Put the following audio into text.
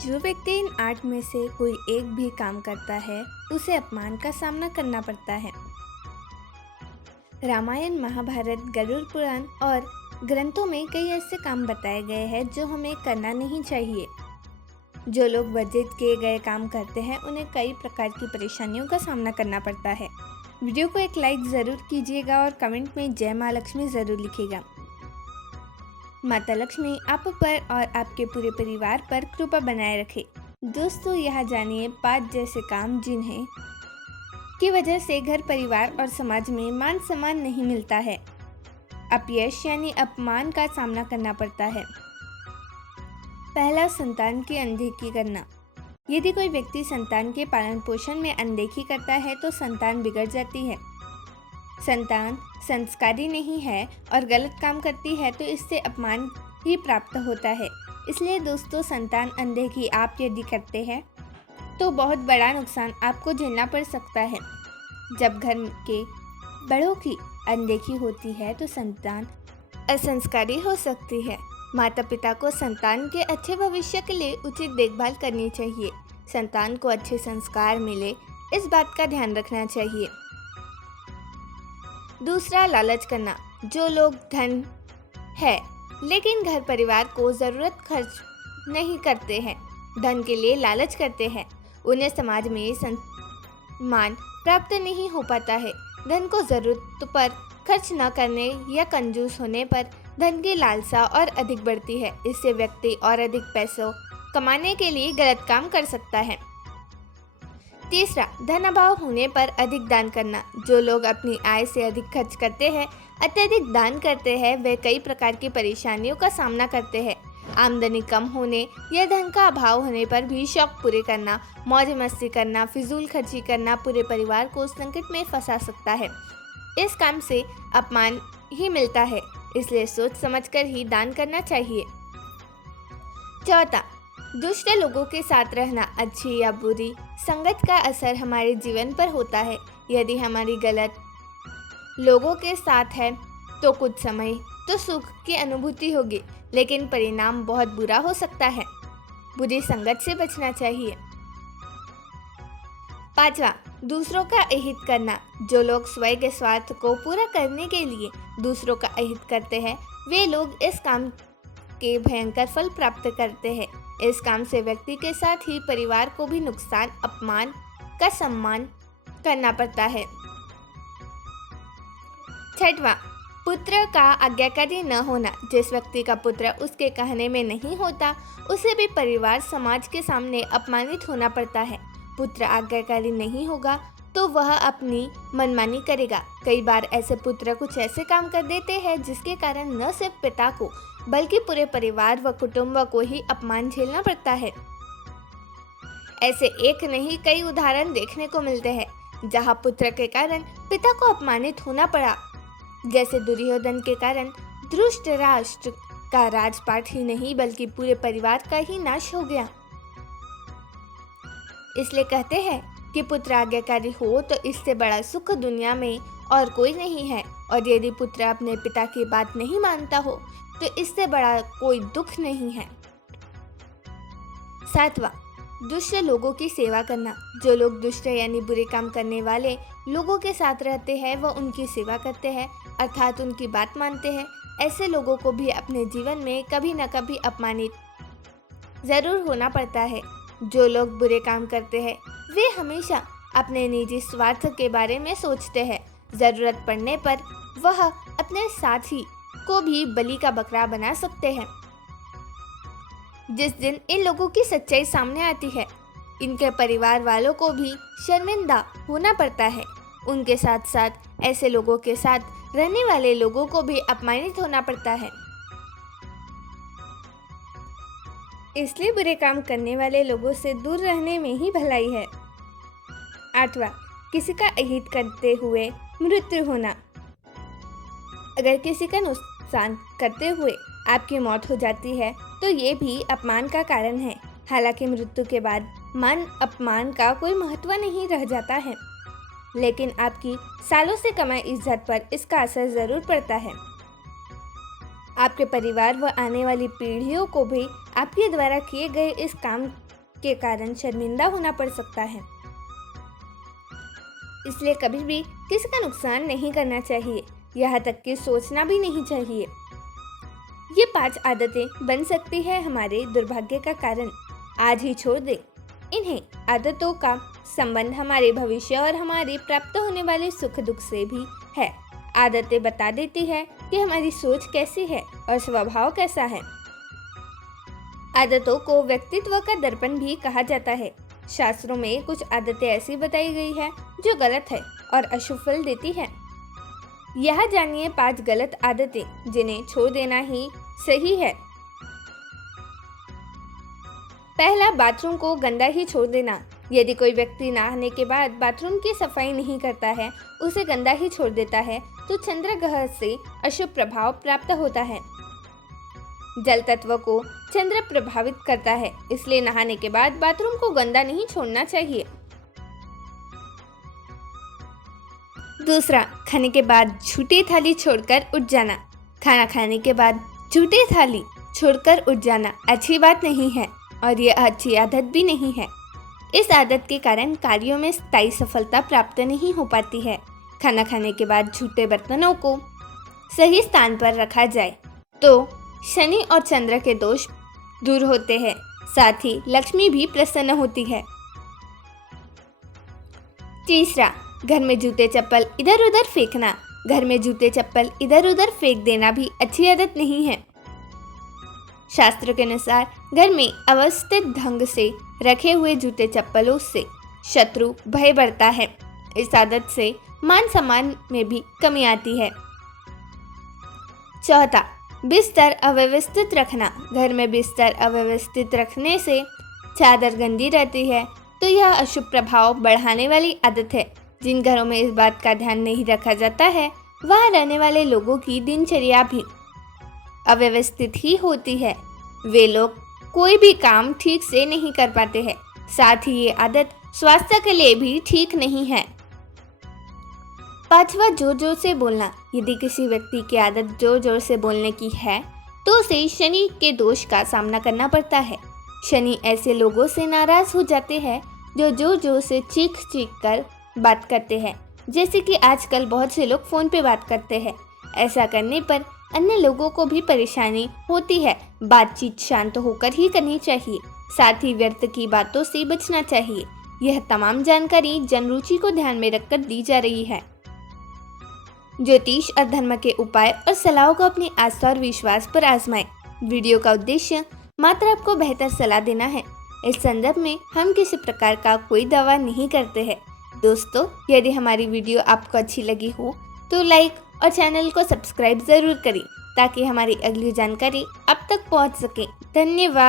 जो व्यक्ति इन 8 में से कोई एक भी काम करता है, उसे अपमान का सामना करना पड़ता है। रामायण, महाभारत, गरुड़ पुराण और ग्रंथों में कई ऐसे काम बताए गए हैं जो हमें करना नहीं चाहिए। जो लोग वर्जित किए गए काम करते हैं, उन्हें कई प्रकार की परेशानियों का सामना करना पड़ता है। वीडियो को एक लाइक ज़रूर कीजिएगा और कमेंट में जय माँ लक्ष्मी ज़रूर लिखिएगा। माता लक्ष्मी आप पर और आपके पूरे परिवार पर कृपा बनाए रखे। दोस्तों, यहाँ जानिए 5 जैसे काम जिन्हें की वजह से घर, परिवार और समाज में मान सम्मान नहीं मिलता है। अपयश यानी अपमान का सामना करना पड़ता है। पहला, संतान की अनदेखी करना। यदि कोई व्यक्ति संतान के पालन पोषण में अनदेखी करता है तो संतान बिगड़ जाती है। संतान संस्कारी नहीं है और गलत काम करती है तो इससे अपमान ही प्राप्त होता है। इसलिए दोस्तों, संतान अनदेखी आप यदि करते हैं तो बहुत बड़ा नुकसान आपको झेलना पड़ सकता है। जब घर के बड़ों की अनदेखी होती है तो संतान असंस्कारी हो सकती है। माता पिता को संतान के अच्छे भविष्य के लिए उचित देखभाल करनी चाहिए। संतान को अच्छे संस्कार मिले, इस बात का ध्यान रखना चाहिए। दूसरा, लालच करना। जो लोग धन है लेकिन घर परिवार को ज़रूरत खर्च नहीं करते हैं, धन के लिए लालच करते हैं, उन्हें समाज में सम्मान प्राप्त नहीं हो पाता है। धन को ज़रूरत पर खर्च न करने या कंजूस होने पर धन की लालसा और अधिक बढ़ती है। इससे व्यक्ति और अधिक पैसों कमाने के लिए गलत काम कर सकता है। तीसरा, धन अभाव होने पर अधिक दान करना। जो लोग अपनी आय से अधिक खर्च करते हैं, अत्यधिक दान करते हैं, वे कई प्रकार की परेशानियों का सामना करते हैं। आमदनी कम होने या धन का अभाव होने पर भी शौक पूरे करना, मौज मस्ती करना, फिजूल खर्ची करना पूरे परिवार को संकट में फंसा सकता है। इस काम से अपमान ही मिलता है, इसलिए सोच समझकर ही दान करना चाहिए। चौथा, दुष्ट लोगों के साथ रहना। अच्छी या बुरी संगत का असर हमारे जीवन पर होता है। यदि हमारी गलत लोगों के साथ है तो कुछ समय तो सुख की अनुभूति होगी, लेकिन परिणाम बहुत बुरा हो सकता है। बुरी संगत से बचना चाहिए। पांचवा, दूसरों का अहित करना। जो लोग स्वयं के स्वार्थ को पूरा करने के लिए दूसरों का अहित करते हैं, वे लोग इस काम के भयंकर फल प्राप्त करते हैं। इस काम से व्यक्ति के साथ ही परिवार को भी नुकसान, अपमान का सम्मान करना पड़ता है। छठवां, पुत्र का आज्ञाकारी न होना। जिस व्यक्ति का पुत्र उसके कहने में नहीं होता, उसे भी परिवार, समाज के सामने अपमानित होना पड़ता है। पुत्र आज्ञाकारी नहीं होगा तो वह अपनी मनमानी करेगा। कई बार ऐसे पुत्र कुछ ऐसे काम कर देते हैं जिसके कारण न सिर्फ पिता को बल्कि पूरे परिवार व कुटुंब को ही अपमान झेलना पड़ता है। ऐसे एक नहीं कई उदाहरण देखने को मिलते हैं जहां पुत्र के कारण पिता को अपमानित होना पड़ा। जैसे दुर्योधन के कारण धृतराष्ट्र का राजपाट ही नहीं बल्कि पूरे परिवार का ही नाश हो गया। इसलिए कहते हैं कि पुत्र आज्ञाकारी हो तो इससे बड़ा सुख दुनिया में और कोई नहीं है, और यदि पुत्र अपने पिता की बात नहीं मानता हो तो इससे बड़ा कोई दुख नहीं है। सातवां, दुष्ट लोगों की सेवा करना। जो लोग दुष्ट यानी बुरे काम करने वाले लोगों के साथ रहते हैं वह उनकी सेवा करते हैं, अर्थात उनकी बात मानते हैं। ऐसे लोगों को भी अपने जीवन में कभी न कभी अपमानित जरूर होना पड़ता है। जो लोग बुरे काम करते हैं वे हमेशा अपने निजी स्वार्थ के बारे में सोचते हैं। जरूरत पड़ने पर वह अपने साथी को भी बलि का बकरा बना सकते हैं। जिस दिन इन लोगों की सच्चाई सामने आती है, इनके परिवार वालों को भी शर्मिंदा होना पड़ता है। उनके साथ साथ ऐसे लोगों के साथ रहने वाले लोगों को भी अपमानित होना पड़ता है। इसलिए बुरे काम करने वाले लोगों से दूर रहने में ही भलाई है। आठवां, किसी का अहित करते हुए मृत्यु होना। अगर किसी का नुकसान करते हुए आपकी मौत हो जाती है तो ये भी अपमान का कारण है। हालांकि मृत्यु के बाद मान अपमान का कोई महत्व नहीं रह जाता है, लेकिन आपकी सालों से कमाई इज्जत पर इसका असर जरूर पड़ता है। आपके परिवार व आने वाली पीढ़ियों को भी आपके द्वारा किए गए इस काम के कारण शर्मिंदा होना पड़ सकता है। इसलिए कभी भी किसी का नुकसान नहीं करना चाहिए, यहाँ तक कि सोचना भी नहीं चाहिए। ये 5 आदतें बन सकती है हमारे दुर्भाग्य का कारण। आज ही छोड़ दे। इन्हें आदतों का संबंध हमारे भविष्य और हमारे प्राप्त होने वाले सुख दुख से भी है। आदतें बता देती है कि हमारी सोच कैसी है और स्वभाव कैसा है। आदतों को व्यक्तित्व का दर्पण भी कहा जाता है। शास्त्रों में कुछ आदतें ऐसी बताई गई है जो गलत है और अशुभ फल देती है। यह जानिए 5 गलत आदतें जिन्हें छोड़ देना ही सही है। पहला, बाथरूम को गंदा ही छोड़ देना। यदि कोई व्यक्ति नहाने के बाद बाथरूम की सफाई नहीं करता है, उसे गंदा ही छोड़ देता है, तो चंद्र ग्रह से अशुभ प्रभाव प्राप्त होता है। जल तत्व को चंद्र प्रभावित करता है, इसलिए नहाने के बाद बाथरूम को गंदा नहीं छोड़ना चाहिए। दूसरा, खाने के बाद झूठी थाली छोड़कर उठ जाना। खाना खाने के बाद झूठी थाली छोड़कर उठ जाना अच्छी बात नहीं है और यह अच्छी आदत भी नहीं है। इस आदत के कारण कार्यों में स्थायी सफलता प्राप्त नहीं हो पाती है। खाना खाने के बाद झूठे बर्तनों को सही स्थान पर रखा जाए तो शनि और चंद्र के दोष दूर होते हैं, साथ ही लक्ष्मी भी प्रसन्न होती है। तीसरा, घर में जूते चप्पल इधर उधर फेंकना। घर में जूते चप्पल इधर उधर फेंक देना भी अच्छी आदत नहीं है। शास्त्र के अनुसार घर में अवस्थित ढंग से रखे हुए जूते चप्पलों से शत्रु भय बढ़ता है। इस आदत से मान सम्मान में भी कमी आती है। चौथा, बिस्तर अव्यवस्थित रखना। घर में बिस्तर अव्यवस्थित रखने से चादर गंदी रहती है, तो यह अशुभ प्रभाव बढ़ाने वाली आदत है। जिन घरों में इस बात का ध्यान नहीं रखा जाता है, वहाँ रहने वाले लोगों की दिनचर्या भी अव्यवस्थित ही होती है। वे लोग कोई भी काम ठीक से नहीं कर पाते हैं। साथ ही ये आदत स्वास्थ्य के लिए भी ठीक नहीं है। पांचवा, जोर जोर से बोलना। यदि किसी व्यक्ति की आदत जोर जोर से बोलने की है तो उसे शनि के दोष का सामना करना पड़ता है। शनि ऐसे लोगों से नाराज हो जाते हैं जो जोर जोर से चीख चीख कर बात करते हैं, जैसे कि आजकल बहुत से लोग फोन पे बात करते हैं। ऐसा करने पर अन्य लोगों को भी परेशानी होती है। बातचीत शांत होकर ही करनी चाहिए, साथ ही व्यर्थ की बातों से बचना चाहिए। यह तमाम जानकारी जनरुचि को ध्यान में रखकर दी जा रही है। ज्योतिष और धर्म के उपाय और सलाहों को अपनी आस्था और विश्वास पर आजमाएं। वीडियो का उद्देश्य मात्र आपको बेहतर सलाह देना है। इस संदर्भ में हम किसी प्रकार का कोई दावा नहीं करते हैं। दोस्तों, यदि हमारी वीडियो आपको अच्छी लगी हो तो लाइक और चैनल को सब्सक्राइब जरूर करें ताकि हमारी अगली जानकारी आप तक पहुंच सके। धन्यवाद।